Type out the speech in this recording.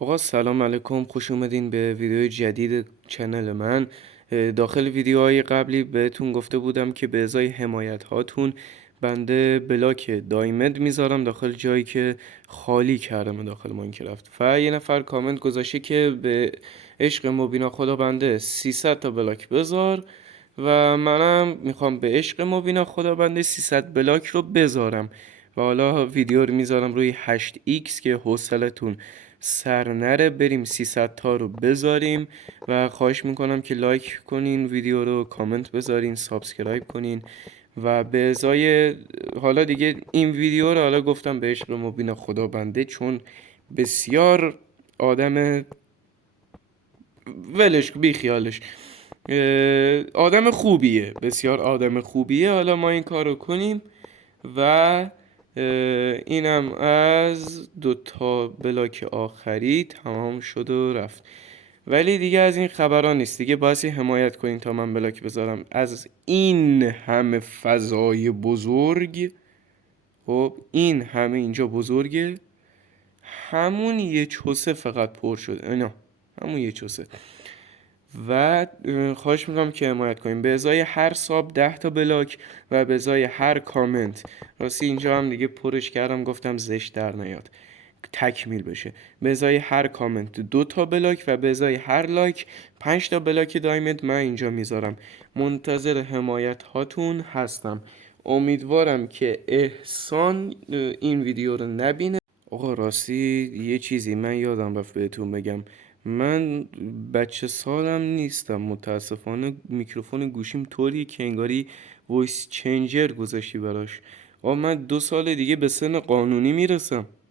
آقا سلام علیکم، خوش اومدین به ویدیو جدید چنل من. داخل ویدیوهای قبلی بهتون گفته بودم که به ازای حمایت هاتون بنده بلاک دایمد میذارم داخل جایی که خالی کردم داخل ماینکرافت. و یه نفر کامنت گذاشته که به عشق مبینا خدا بنده 300 تا بلاک بذار و منم میخوام به عشق مبینا خدا بنده 300 بلاک رو بذارم و حالا ویدیو رو میذارم روی 8x که حوصلتون سر نره، بریم 300 تا رو بذاریم و خواهش میکنم که لایک کنین ویدیو رو، کامنت بذارین، سابسکرایب کنین و به ازای حالا دیگه این ویدیو رو حالا گفتم به عشق مبین خدا بنده چون بسیار آدم ولش بی خیالش آدم خوبیه، بسیار آدم خوبیه. حالا ما این کار رو کنیم و اینم از دوتا بلاک آخری تمام شد و رفت. ولی دیگه از این خبران نیست، دیگه باید حمایت کنین تا من بلاک بذارم از این همه فضای بزرگ. خب این همه اینجا بزرگه، همون یه چوسه فقط پر شده اینا، همون یه چوسه. و خواهش میکنم که حمایت کنیم به ازای هر ساب 10 تا بلاک و به ازای هر کامنت. راستی اینجا هم دیگه پرش کردم گفتم زشت در نیاد، تکمیل بشه. به ازای هر کامنت 2 تا بلاک و به ازای هر لایک 5 تا بلاک دایمد من اینجا میذارم. منتظر حمایت هاتون هستم. امیدوارم که احسان این ویدیو رو نبینه. آقا راستی یه چیزی من یادم رفت بهتون بگم، من بچه سالم نیستم متاسفانه. میکروفون گوشیم طوریه که انگاری وایس چنجر گذاشتی براش. آقا من 2 سال دیگه به سن قانونی میرسم.